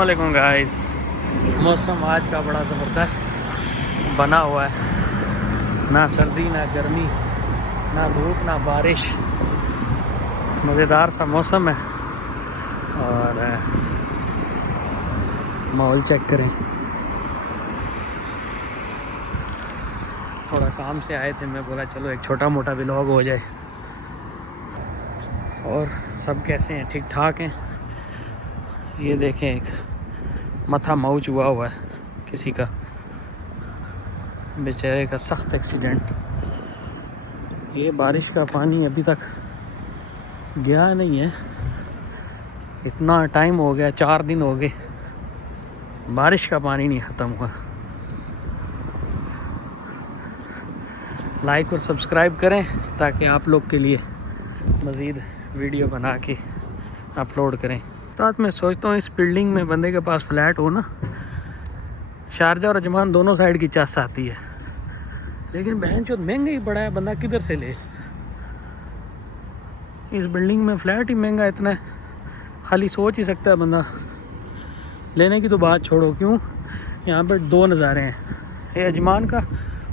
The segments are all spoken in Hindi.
वालेकुम गाइस। मौसम आज का बड़ा ज़बरदस्त बना हुआ है, ना सर्दी ना गर्मी ना धूप ना बारिश, मज़ेदार सा मौसम है। और माहौल चेक करें, थोड़ा काम से आए थे, मैं बोला चलो एक छोटा मोटा व्लॉग हो जाए। और सब कैसे हैं? ठीक ठाक हैं। ये देखें, एक मथा मौच हुआ है किसी का, बेचारे का सख्त एक्सीडेंट। ये बारिश का पानी अभी तक गया नहीं है, इतना टाइम हो गया, 4 दिन हो गए, बारिश का पानी नहीं ख़त्म हुआ। लाइक और सब्सक्राइब करें ताकि आप लोग के लिए मज़ीद वीडियो बना के अपलोड करें। साथ में सोचता हूँ इस बिल्डिंग में बंदे के पास फ्लैट हो ना, शारजा और अजमान दोनों साइड की चास आती है, लेकिन बहन चोद महंगा ही बड़ा है, बंदा किधर से ले। इस बिल्डिंग में फ्लैट ही महंगा इतना है, खाली सोच ही सकता है बंदा। लेने की तो बात छोड़ो, क्यों यहाँ पर 2 नज़ारे हैं, ये अजमान का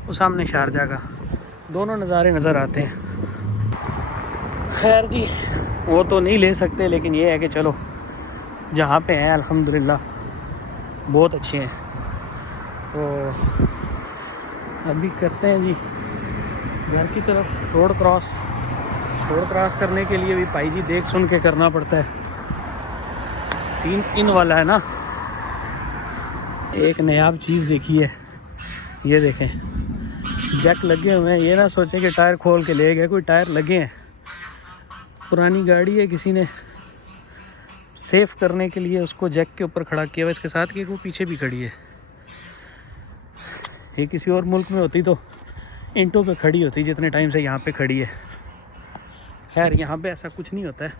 और सामने शारजा का, दोनों नज़ारे नज़र आते हैं। खैर जी, वो तो नहीं ले सकते, लेकिन ये है कि चलो जहाँ पे हैं अल्हम्दुलिल्लाह बहुत अच्छे हैं। तो अभी करते हैं जी घर की तरफ रोड क्रॉस करने के लिए भी भाई जी देख सुन के करना पड़ता है। सीन इन वाला है ना। एक नायाब चीज़ देखी है, ये देखें, जैक लगे हुए हैं। ये ना सोचे कि टायर खोल के ले गए, कोई टायर लगे हैं। पुरानी गाड़ी है, किसी ने सेफ करने के लिए उसको जैक के ऊपर खड़ा किया हुआ, इसके साथ कि वो पीछे भी खड़ी है। ये किसी और मुल्क में होती तो ईंटों पे खड़ी होती, जितने टाइम से यहाँ पे खड़ी है। खैर यहाँ पे ऐसा कुछ नहीं होता है,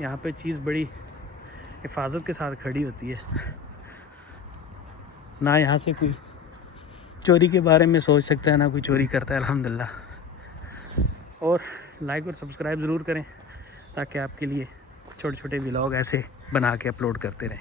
यहाँ पे चीज़ बड़ी हिफाजत के साथ खड़ी होती है। ना यहाँ से कोई चोरी के बारे में सोच सकता है, ना कोई चोरी करता है अल्हम्दुलिल्लाह। और लाइक और सब्सक्राइब ज़रूर करें ताकि आपके लिए छोटे छोटे व्लॉग ऐसे बना के अपलोड करते रहें।